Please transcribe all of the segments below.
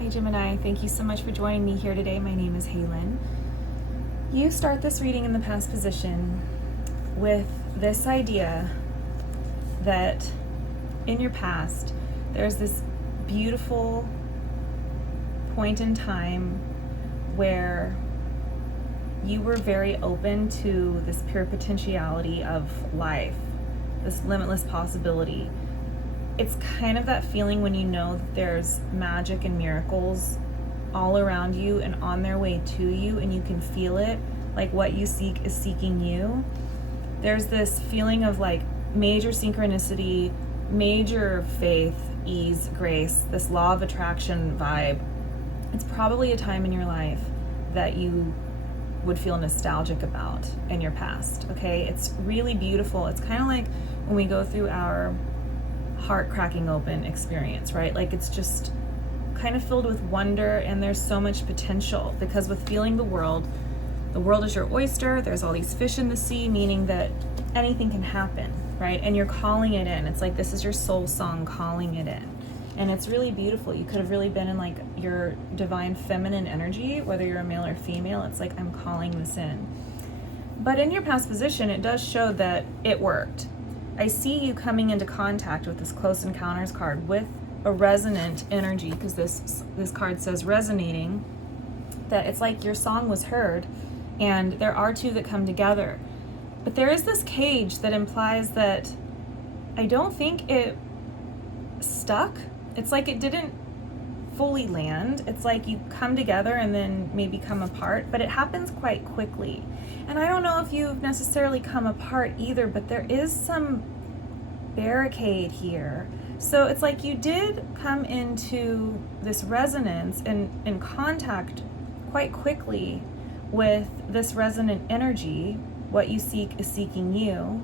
Hi Gemini, thank you so much for joining me here today. My name is Halen. You start this reading in the past position with this idea that in your past there's this beautiful point in time where you were very open to this pure potentiality of life, this limitless possibility. It's kind of that feeling when you know that there's magic and miracles all around you and on their way to you, and you can feel it, like what you seek is seeking you. There's this feeling of like major synchronicity, major faith, ease, grace, this law of attraction vibe. It's probably a time in your life that you would feel nostalgic about in your past, okay? It's really beautiful. It's kind of like when we go through our heart cracking open experience, right? Like it's just kind of filled with wonder, and there's so much potential because with feeling the world is your oyster. There's all these fish in the sea, meaning that anything can happen, right? And you're calling it in. It's like this is your soul song calling it in. And it's really beautiful. You could have really been in like your divine feminine energy, whether you're a male or female. It's like, I'm calling this in. But in your past position, it does show that it worked. I see you coming into contact with this close encounters card with a resonant energy, because this card says resonating, that it's like your song was heard, and there are two that come together. But there is this cage that implies that I don't think it stuck. It's like it didn't fully land. It's like you come together and then maybe come apart, but it happens quite quickly. And I don't know if you've necessarily come apart either, but there is some barricade here. So it's like you did come into this resonance and in contact quite quickly with this resonant energy. What you seek is seeking you.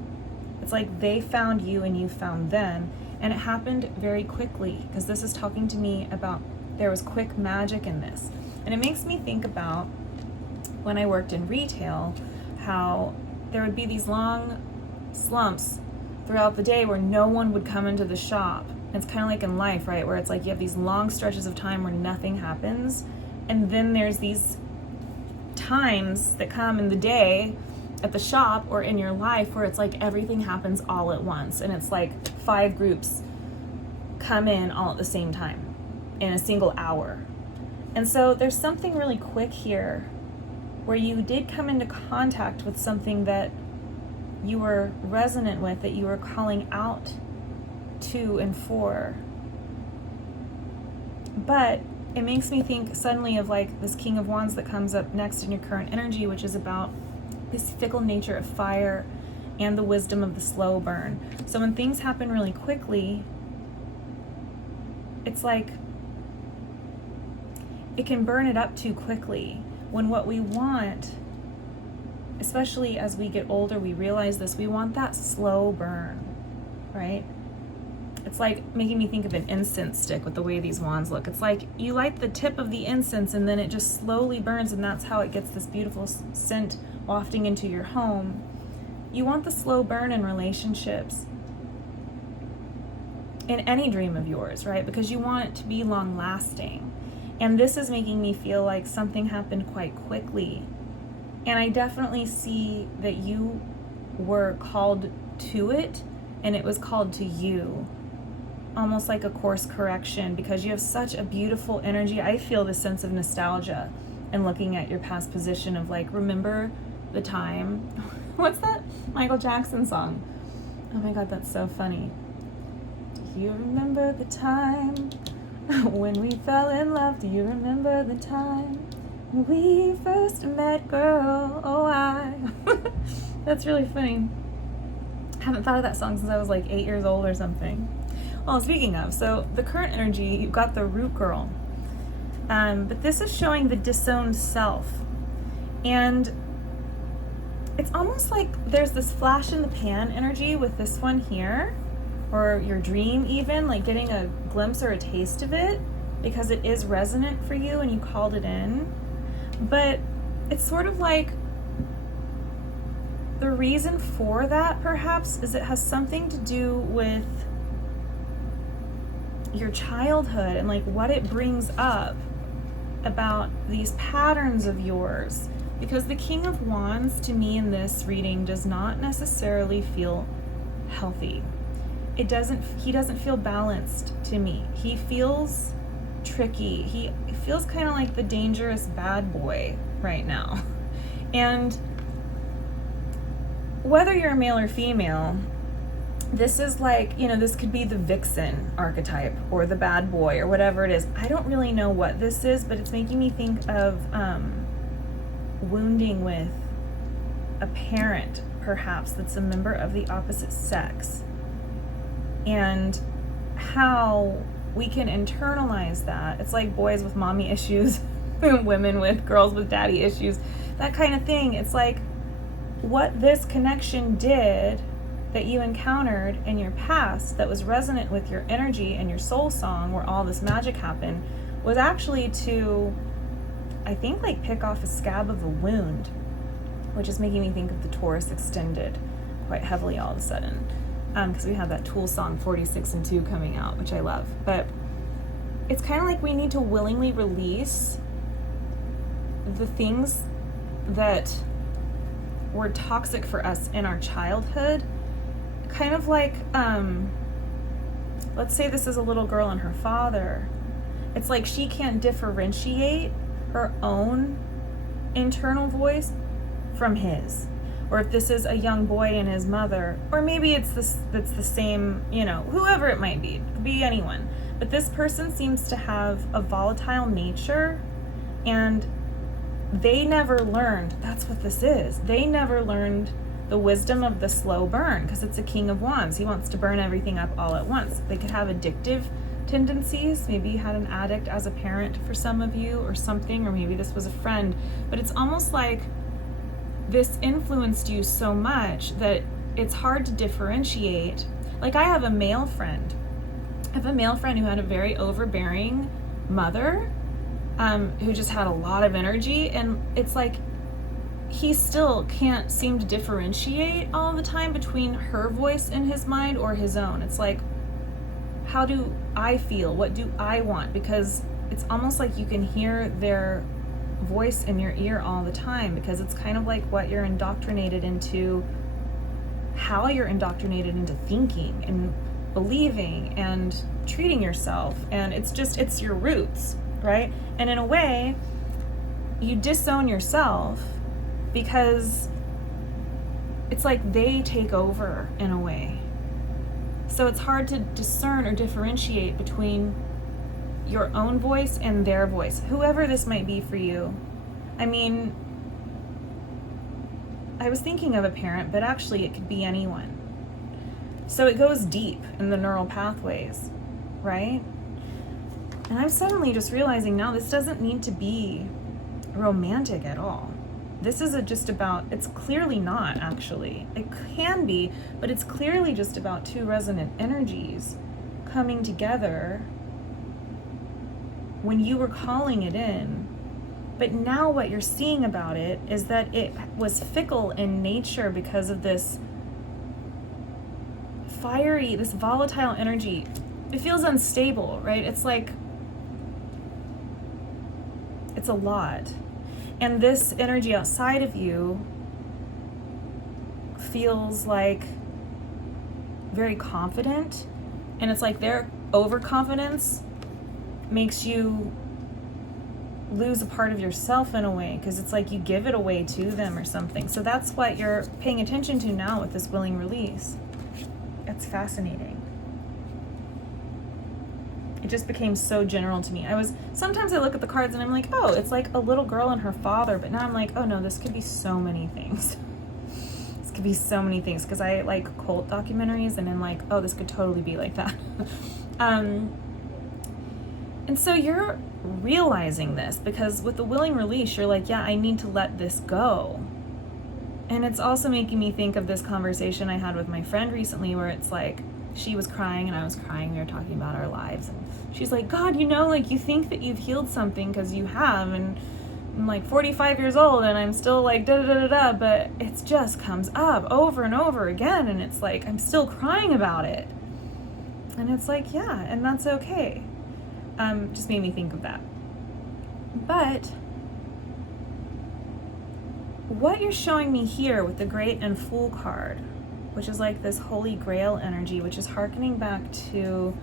It's like they found you and you found them. And it happened very quickly, because this is talking to me about there was quick magic in this. And it makes me think about when I worked in retail, how there would be these long slumps throughout the day where no one would come into the shop. And it's kind of like in life, right? Where it's like you have these long stretches of time where nothing happens. And then there's these times that come in the day at the shop or in your life where it's like everything happens all at once. And it's like 5 groups come in all at the same time in a single hour. And so there's something really quick here where you did come into contact with something that you were resonant with, that you were calling out to and for. But it makes me think suddenly of like this King of Wands that comes up next in your current energy, which is about this fickle nature of fire and the wisdom of the slow burn. So when things happen really quickly, it's like it can burn it up too quickly. When what we want, especially as we get older, we realize this, we want that slow burn, right? It's like making me think of an incense stick with the way these wands look. It's like you light the tip of the incense and then it just slowly burns, and that's how it gets this beautiful scent wafting into your home. You want the slow burn in relationships, in any dream of yours, right? Because you want it to be long lasting. And this is making me feel like something happened quite quickly. And I definitely see that you were called to it, and it was called to you. Almost like a course correction, because you have such a beautiful energy. I feel this sense of nostalgia and looking at your past position of like, remember the time? What's that Michael Jackson song? Oh my God, that's so funny. Do you remember the time when we fell in love? Do you remember the time when we first met, girl? Oh, That's really funny. I haven't thought of that song since I was like 8 years old or something. Well, speaking of, so the current energy, you've got the root girl. But this is showing the disowned self. And it's almost like there's this flash in the pan energy with this one here, or your dream even, like getting a glimpse or a taste of it, because it is resonant for you and you called it in. But it's sort of like the reason for that perhaps is it has something to do with your childhood and like what it brings up about these patterns of yours. Because the King of Wands to me in this reading does not necessarily feel healthy. He doesn't feel balanced to me. He feels tricky. He feels kind of like the dangerous bad boy right now. And whether you're a male or female, this is like, this could be the vixen archetype or the bad boy or whatever it is. I don't really know what this is, but it's making me think of wounding with a parent, perhaps, that's a member of the opposite sex, and how we can internalize that. It's like boys with mommy issues, women with girls with daddy issues, that kind of thing. It's like what this connection did that you encountered in your past that was resonant with your energy and your soul song, where all this magic happened, was actually to, I think, like pick off a scab of a wound, which is making me think of the Taurus extended quite heavily all of a sudden, because we have that Tool song 46 and 2 coming out, which I love. But it's kind of like we need to willingly release the things that were toxic for us in our childhood. Kind of like, let's say this is a little girl and her father. It's like she can't differentiate her own internal voice from his. Or if this is a young boy and his mother, or maybe it's the same, whoever it might be. It could be anyone. But this person seems to have a volatile nature, and they never learned, that's what this is. They never learned the wisdom of the slow burn, because it's a King of Wands. He wants to burn everything up all at once. They could have addictive tendencies. Maybe you had an addict as a parent for some of you or something, or maybe this was a friend. But it's almost like this influenced you so much that it's hard to differentiate. Like I have a male friend. I have a male friend who had a very overbearing mother, who just had a lot of energy, and it's like he still can't seem to differentiate all the time between her voice in his mind or his own. It's like, how do I feel? What do I want? Because it's almost like you can hear their voice in your ear all the time, because it's kind of like what you're indoctrinated into, how you're indoctrinated into thinking and believing and treating yourself. And it's your roots, right? And in a way, you disown yourself because it's like they take over in a way. So it's hard to discern or differentiate between your own voice and their voice, whoever this might be for you. I mean, I was thinking of a parent, but actually it could be anyone. So it goes deep in the neural pathways, right? And I'm suddenly just realizing now this doesn't need to be romantic at all. This is just about, it's clearly not actually. It can be, but it's clearly just about two resonant energies coming together when you were calling it in. But now what you're seeing about it is that it was fickle in nature because of this fiery, this volatile energy. It feels unstable, right? It's like, it's a lot. And this energy outside of you feels like very confident. And it's like their overconfidence makes you lose a part of yourself in a way, because it's like you give it away to them or something. So that's what you're paying attention to now with this willing release. It's fascinating. It just became so general to me. Sometimes I look at the cards and I'm like, oh, it's like a little girl and her father, but now I'm like, oh no, this could be so many things. This could be so many things, because I like cult documentaries, and I'm like, oh, this could totally be like that. And so you're realizing this, because with the willing release, you're like, yeah, I need to let this go. And it's also making me think of this conversation I had with my friend recently, where it's like, she was crying and I was crying. We were talking about our lives. And she's like, God, like you think that you've healed something because you have. And I'm like 45 years old and I'm still like da-da-da-da-da. But it just comes up over and over again. And it's like, I'm still crying about it. And it's like, yeah, and that's okay. Just made me think of that. But what you're showing me here with the Great and Fool card, which is like this Holy Grail energy, which is hearkening back to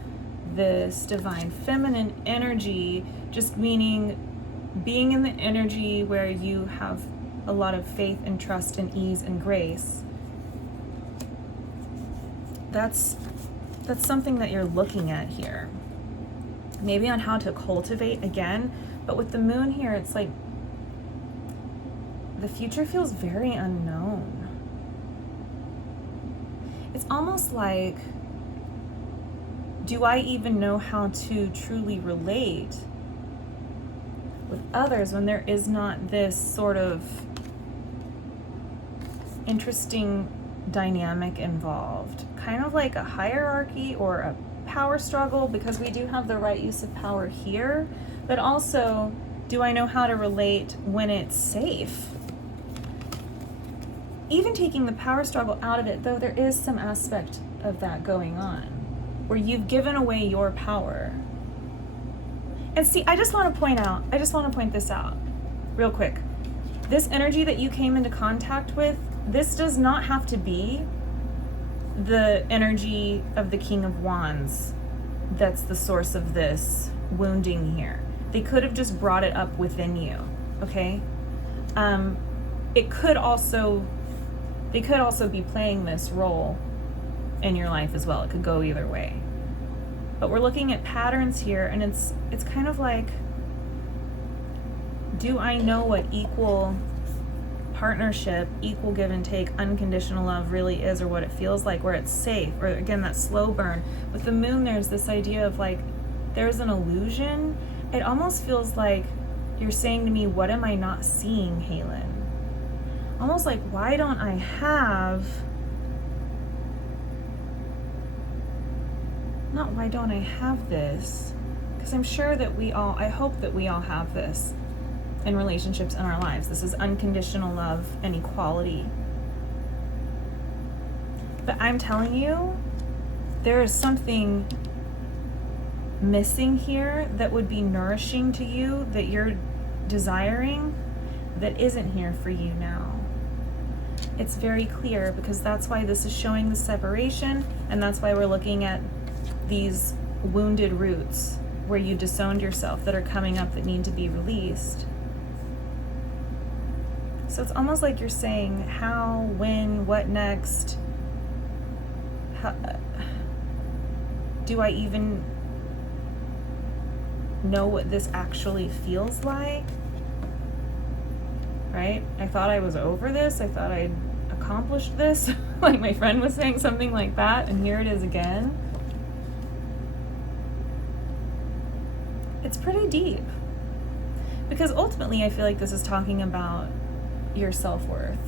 this divine feminine energy, just meaning being in the energy where you have a lot of faith and trust and ease and grace. That's something that you're looking at here. Maybe on how to cultivate again, but with the moon here, it's like the future feels very unknown. It's almost like, do I even know how to truly relate with others when there is not this sort of interesting dynamic involved? Kind of like a hierarchy or a power struggle, because we do have the right use of power here, but also, do I know how to relate when it's safe? Even taking the power struggle out of it, though, there is some aspect of that going on where you've given away your power. And see, I just want to point this out real quick. This energy that you came into contact with, this does not have to be the energy of the King of Wands that's the source of this wounding here. They could have just brought it up within you, okay? They could also be playing this role in your life as well. It could go either way. But we're looking at patterns here, and it's kind of like, do I know what equal partnership, equal give and take, unconditional love really is, or what it feels like, where it's safe, or again, that slow burn. With the moon, there's this idea of like, there's an illusion. It almost feels like you're saying to me, what am I not seeing, Halen? Almost like, why don't I have, not why don't I have this? Because I'm sure that I hope that we all have this in relationships in our lives. This is unconditional love and equality. But I'm telling you, there is something missing here that would be nourishing to you, that you're desiring, that isn't here for you now. It's very clear, because that's why this is showing the separation, and that's why we're looking at these wounded roots where you disowned yourself that are coming up that need to be released. So it's almost like you're saying, how, when, what next? Do I even know what this actually feels like? Right? I thought I was over this. I thought I'd accomplished this. Like my friend was saying something like that, and here it is again. It's pretty deep. Because ultimately, I feel like this is talking about your self-worth.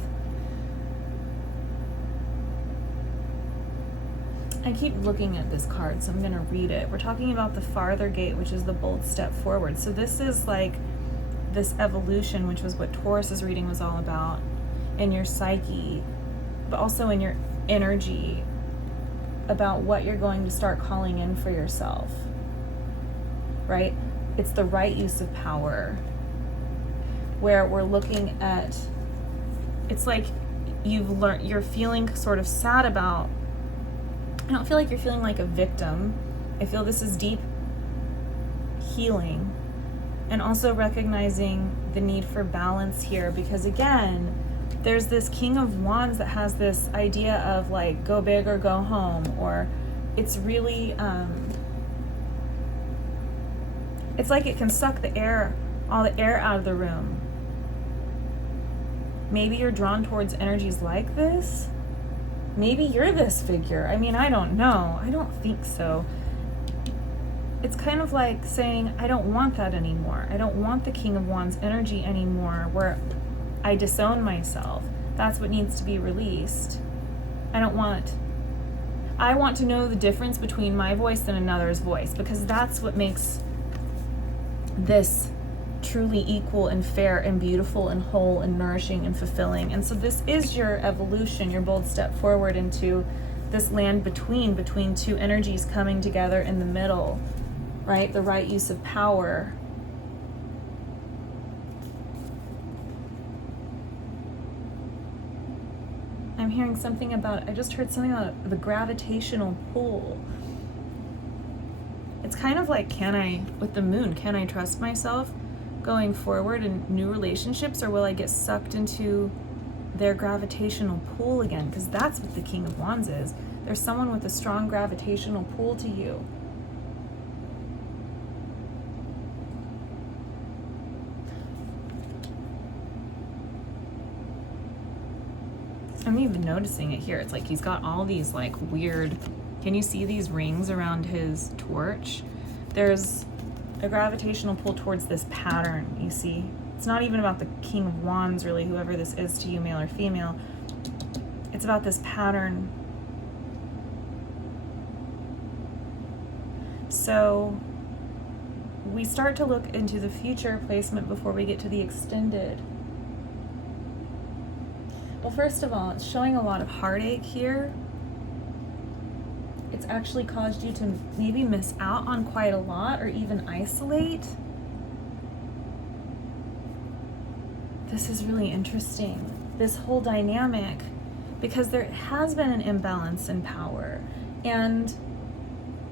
I keep looking at this card, so I'm going to read it. We're talking about the farther gate, which is the bold step forward. So this is like this evolution, which was what Taurus's reading was all about, in your psyche, but also in your energy, about what you're going to start calling in for yourself, right? It's the right use of power, where we're looking at, it's like you've learned, you're feeling sort of sad about, I don't feel like you're feeling like a victim. I feel this is deep healing, and also recognizing the need for balance here, because again, there's this King of Wands that has this idea of like, go big or go home, or it's really, it's like it can suck the air, all the air out of the room. Maybe you're drawn towards energies like this. Maybe you're this figure. I mean, I don't know. I don't think so. It's kind of like saying, I don't want that anymore. I don't want the King of Wands energy anymore, where I disown myself. That's what needs to be released. I want to know the difference between my voice and another's voice, because that's what makes this truly equal and fair and beautiful and whole and nourishing and fulfilling. And so this is your evolution, your bold step forward into this land between two energies coming together in the middle, right? The right use of power. I'm hearing something about, I just heard something about the gravitational pull. It's kind of like, with the moon, can I trust myself going forward in new relationships, or will I get sucked into their gravitational pull again? Because that's what the King of Wands is. There's someone with a strong gravitational pull to you. I'm even noticing it here. It's like he's got all these like weird, can you see these rings around his torch? There's a gravitational pull towards this pattern, you see? It's not even about the King of Wands, really, whoever this is to you, male or female. It's about this pattern. So we start to look into the future placement before we get to the extended. Well, first of all, it's showing a lot of heartache here. It's actually caused you to maybe miss out on quite a lot, or even isolate. This is really interesting, this whole dynamic, because there has been an imbalance in power, and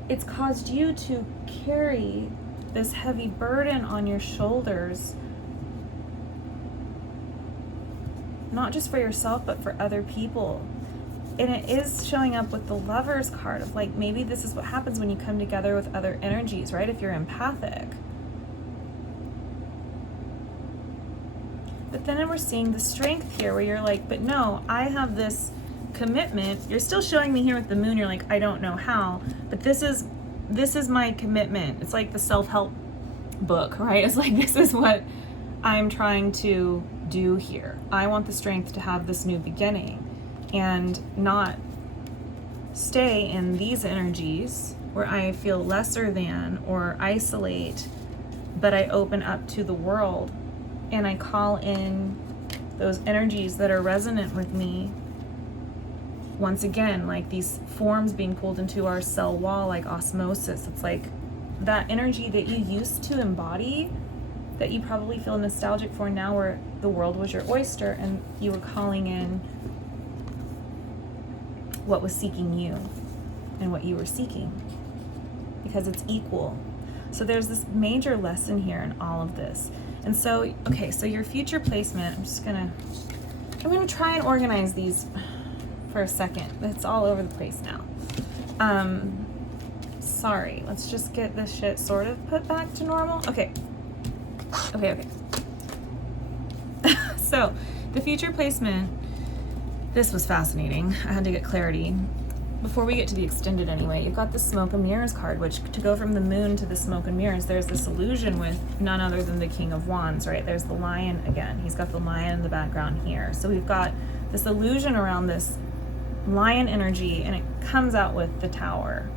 it's caused you to carry this heavy burden on your shoulders, not just for yourself, but for other people. And it is showing up with the Lover's card of like, maybe this is what happens when you come together with other energies, right? If you're empathic. But then we're seeing the strength here where you're like, but no, I have this commitment. You're still showing me here with the moon. You're like, I don't know how, but this is my commitment. It's like the self-help book, right? It's like, this is what I'm trying to do here. I want the strength to have this new beginning and not stay in these energies where I feel lesser than or isolate, but I open up to the world and I call in those energies that are resonant with me. Once again, like these forms being pulled into our cell wall, like osmosis. It's like that energy that you used to embody, that you probably feel nostalgic for now, where the world was your oyster and you were calling in what was seeking you and what you were seeking, because it's equal. So there's this major lesson here in all of this. And so, okay, so your future placement, I'm gonna try and organize these for a second. It's all over the place now. Sorry, let's just get this shit sort of put back to normal. Okay. So the future placement, this was fascinating. I had to get clarity. Before we get to the extended anyway, you've got the smoke and mirrors card, which to go from the moon to the smoke and mirrors, there's this illusion with none other than the King of Wands, right? There's the lion again. He's got the lion in the background here. So we've got this illusion around this lion energy, and it comes out with the Tower.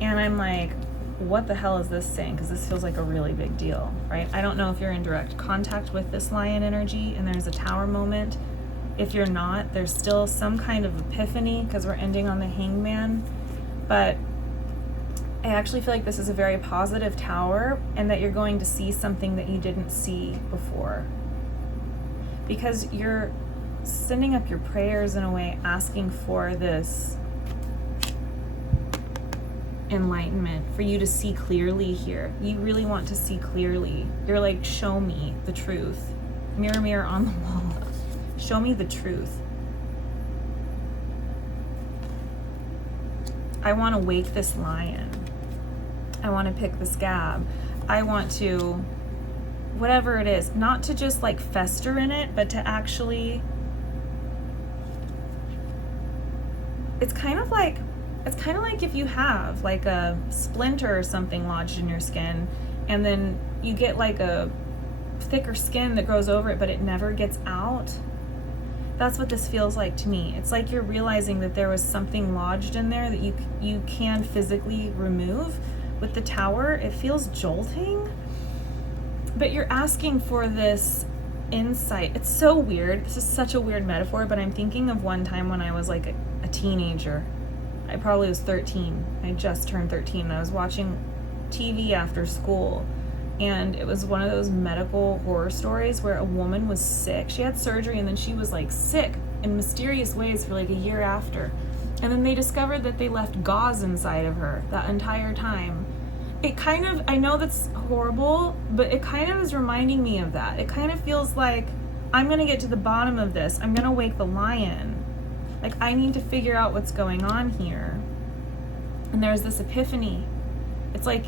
And I'm like, what the hell is this saying? Because this feels like a really big deal, right? I don't know if you're in direct contact with this lion energy and there's a Tower moment. If you're not, there's still some kind of epiphany, because we're ending on the Hangman. But I actually feel like this is a very positive Tower, and that you're going to see something that you didn't see before. Because you're sending up your prayers in a way, asking for this enlightenment, for you to see clearly here. You really want to see clearly. You're like, show me the truth. Mirror, mirror on the wall. Show me the truth. I want to wake this lion. I want to pick the scab. I want to, whatever it is, not to just like fester in it, but to actually, it's kind of like if you have like a splinter or something lodged in your skin, and then you get like a thicker skin that grows over it, but it never gets out. That's what this feels like to me. It's like you're realizing that there was something lodged in there that you can physically remove. With the Tower, it feels jolting, but you're asking for this insight. It's so weird. This is such a weird metaphor, but I'm thinking of one time when I was like a teenager. I probably was 13. I just turned 13 and I was watching TV after school. And it was one of those medical horror stories where a woman was sick. She had surgery and then she was like sick in mysterious ways for like a year after. And then they discovered that they left gauze inside of her that entire time. It kind of, I know that's horrible, but it kind of is reminding me of that. It kind of feels like I'm going to get to the bottom of this. I'm going to wake the lion. Like, I need to figure out what's going on here. And there's this epiphany. It's like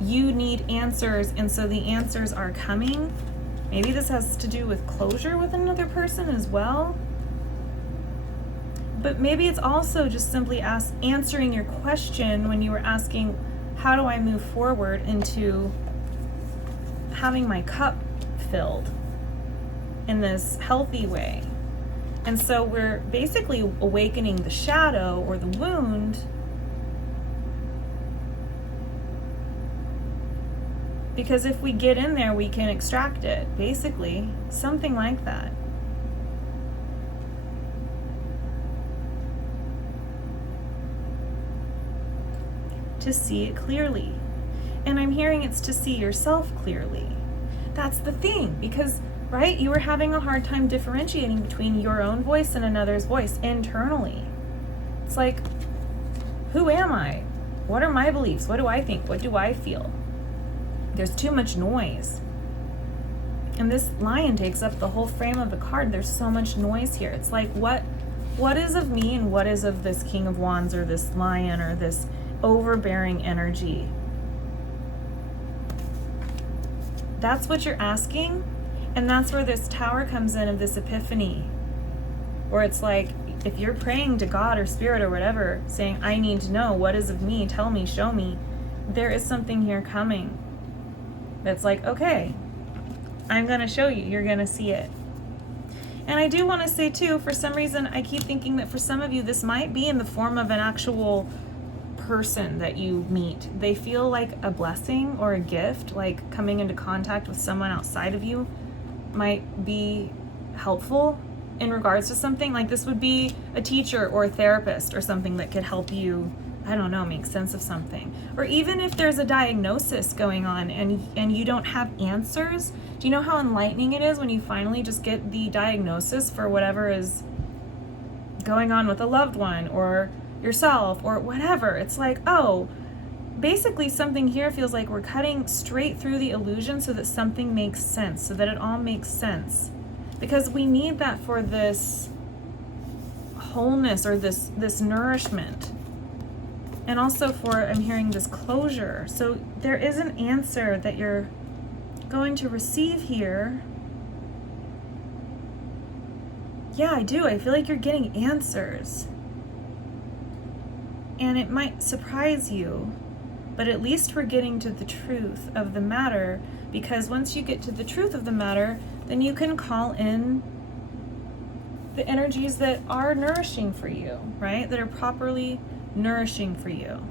you need answers, and so the answers are coming. Maybe this has to do with closure with another person as well. But maybe it's also just simply answering your question when you were asking, how do I move forward into having my cup filled in this healthy way? And so we're basically awakening the shadow or the wound because if we get in there, we can extract it, basically, something like that. To see it clearly. And I'm hearing it's to see yourself clearly. That's the thing, because, right, you were having a hard time differentiating between your own voice and another's voice internally. It's like, who am I? What are my beliefs? What do I think? What do I feel? There's too much noise. And this lion takes up the whole frame of the card. There's so much noise here. It's like, what is of me and what is of this King of Wands or this lion or this overbearing energy? That's what you're asking, and that's where this tower comes in of this epiphany, where it's like, if you're praying to God or spirit or whatever, saying, I need to know what is of me, tell me, show me, there is something here coming that's like, okay, I'm gonna show you, you're gonna see it. And I do want to say too, for some reason I keep thinking that for some of you this might be in the form of an actual person that you meet. They feel like a blessing or a gift, like coming into contact with someone outside of you might be helpful in regards to something. Like this would be a teacher or a therapist or something that could help you, I don't know, make sense of something. Or even if there's a diagnosis going on and you don't have answers, do you know how enlightening it is when you finally just get the diagnosis for whatever is going on with a loved one or yourself or whatever? It's like, oh, basically something here feels like we're cutting straight through the illusion so that something makes sense, so that it all makes sense. Because we need that for this wholeness or this nourishment. And also for, I'm hearing this closure. So there is an answer that you're going to receive here. Yeah, I do. I feel like you're getting answers. And it might surprise you, but at least we're getting to the truth of the matter, because once you get to the truth of the matter, then you can call in the energies that are nourishing for you, right? That are properly nourishing for you.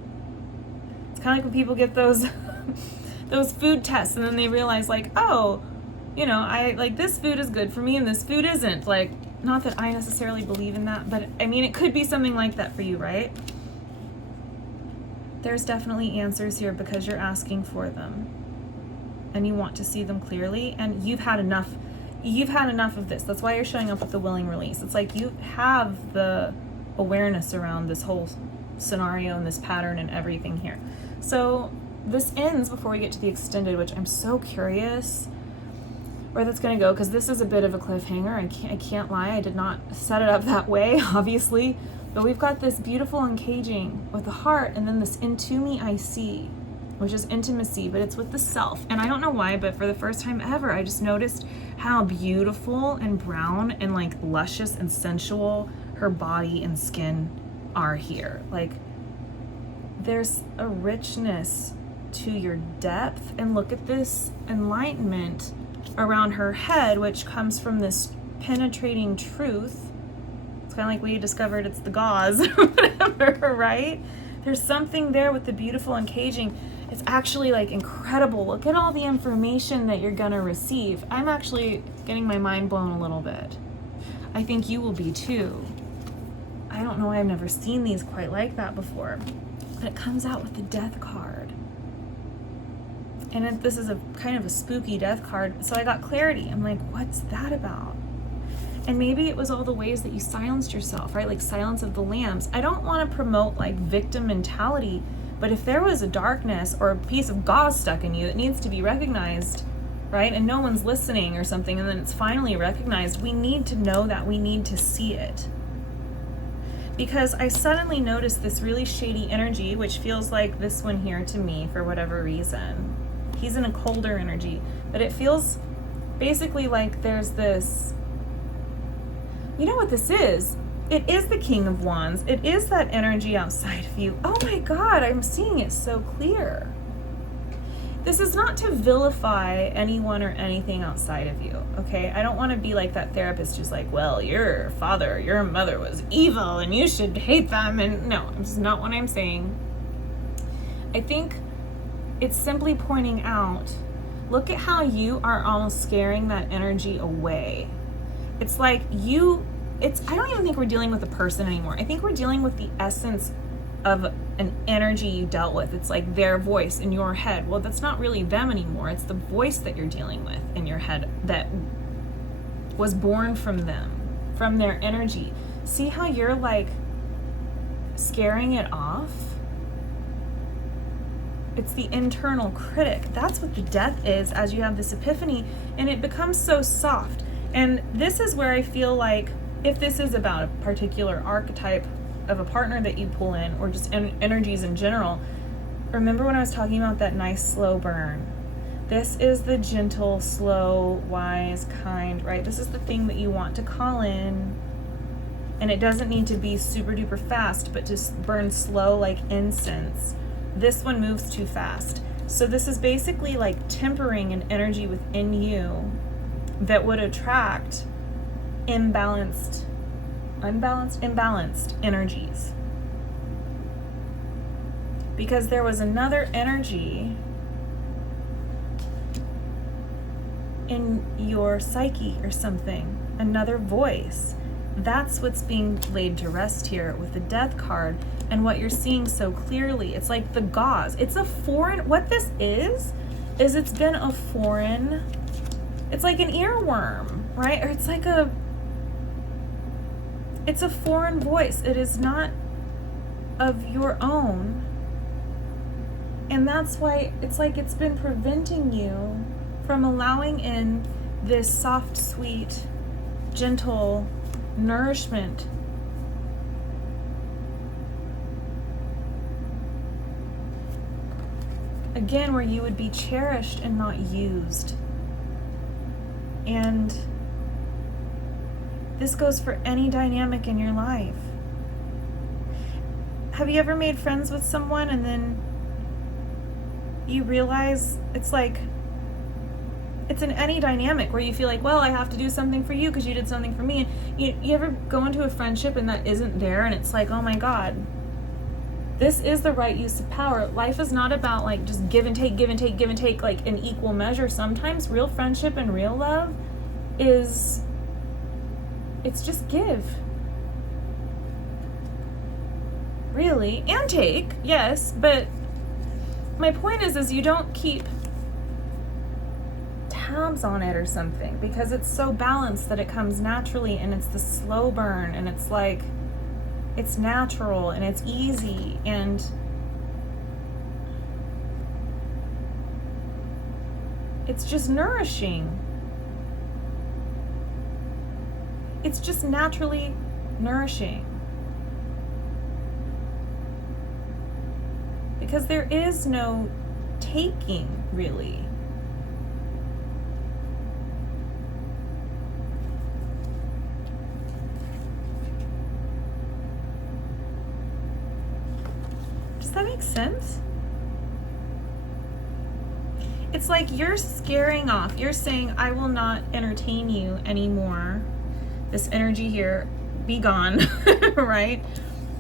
It's kind of like when people get those those food tests and then they realize like, oh, you know, I like this food is good for me and this food isn't. Like, not that I necessarily believe in that, but I mean, it could be something like that for you, right? There's definitely answers here because you're asking for them and you want to see them clearly, and you've had enough of this. That's why you're showing up with the willing release. It's like you have the awareness around this whole scenario and this pattern and everything here. So this ends before we get to the extended, which I'm so curious where that's going to go, because this is a bit of a cliffhanger. I can't lie, I did not set it up that way, obviously. But we've got this beautiful uncaging with the heart, and then this into me I see, which is intimacy, but it's with the self. And I don't know why, but for the first time ever, I just noticed how beautiful and brown and like luscious and sensual her body and skin are here. Like, there's a richness to your depth. And look at this enlightenment around her head, which comes from this penetrating truth. It's kind of like we discovered it's the gauze or whatever, right? There's something there with the beautiful uncaging. It's actually like incredible. Look at all the information that you're gonna receive. I'm actually getting my mind blown a little bit. I think you will be too. I don't know why I've never seen these quite like that before. But it comes out with the death card. And this is a kind of a spooky death card. So I got clarity. I'm like, what's that about? And maybe it was all the ways that you silenced yourself, right? Like silence of the lambs. I don't want to promote like victim mentality, but if there was a darkness or a piece of gauze stuck in you that needs to be recognized, right? And no one's listening or something, and then it's finally recognized, we need to know that, we need to see it. Because I suddenly noticed this really shady energy, which feels like this one here to me for whatever reason. He's in a colder energy, but it feels basically like there's this, you know what this is? It is the King of Wands. It is that energy outside of you. Oh my God, I'm seeing it so clear. This is not to vilify anyone or anything outside of you, okay? I don't want to be like that therapist who's like, well, your father, your mother was evil and you should hate them. And no, this is not what I'm saying. I think it's simply pointing out, look at how you are almost scaring that energy away. It's like I don't even think we're dealing with a person anymore. I think we're dealing with the essence of an energy you dealt with. It's like their voice in your head. Well, that's not really them anymore. It's the voice that you're dealing with in your head that was born from them, from their energy. See how you're like scaring it off? It's the internal critic. That's what the death is as you have this epiphany, and it becomes so soft. And this is where I feel like if this is about a particular archetype of a partner that you pull in, or just energies in general, remember when I was talking about that nice slow burn? This is the gentle, slow, wise, kind, right? This is the thing that you want to call in. And it doesn't need to be super duper fast, but just burn slow like incense. This one moves too fast. So this is basically like tempering an energy within you that would attract imbalanced energies. Because there was another energy in your psyche or something, another voice. That's what's being laid to rest here with the death card, and what you're seeing so clearly. It's like the gauze. It's a foreign, what this is it's been a foreign, it's like an earworm, right? Or it's a foreign voice. It is not of your own. And that's why it's like it's been preventing you from allowing in this soft, sweet, gentle nourishment. Again, where you would be cherished and not used. And this goes for any dynamic in your life. Have you ever made friends with someone and then you realize it's like, it's in any dynamic where you feel like, well, I have to do something for you because you did something for me. And you ever go into a friendship and that isn't there, and it's like, oh my God, this is the right use of power. Life is not about like just give and take, give and take, give and take, like in equal measure. Sometimes real friendship and real love it's just give. Really, and take, yes, but my point is you don't keep tabs on it or something, because it's so balanced that it comes naturally, and it's the slow burn, and it's like, it's natural and it's easy, and it's just nourishing. It's just naturally nourishing. Because there is no taking, really. Does that make sense? It's like you're scaring off. You're saying, I will not entertain you anymore. This energy here, be gone, right?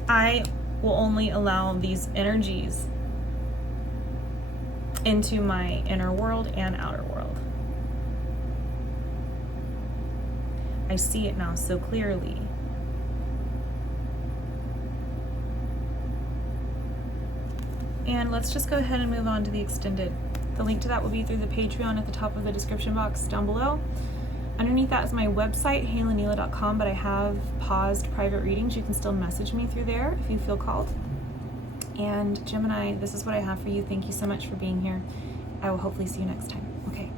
I will only allow these energies into my inner world and outer world. I see it now so clearly. And let's just go ahead and move on to the extended. The link to that will be through the Patreon at the top of the description box down below. Underneath that is my website, halennelah.com, but I have paused private readings. You can still message me through there if you feel called. And Gemini, this is what I have for you. Thank you so much for being here. I will hopefully see you next time. Okay.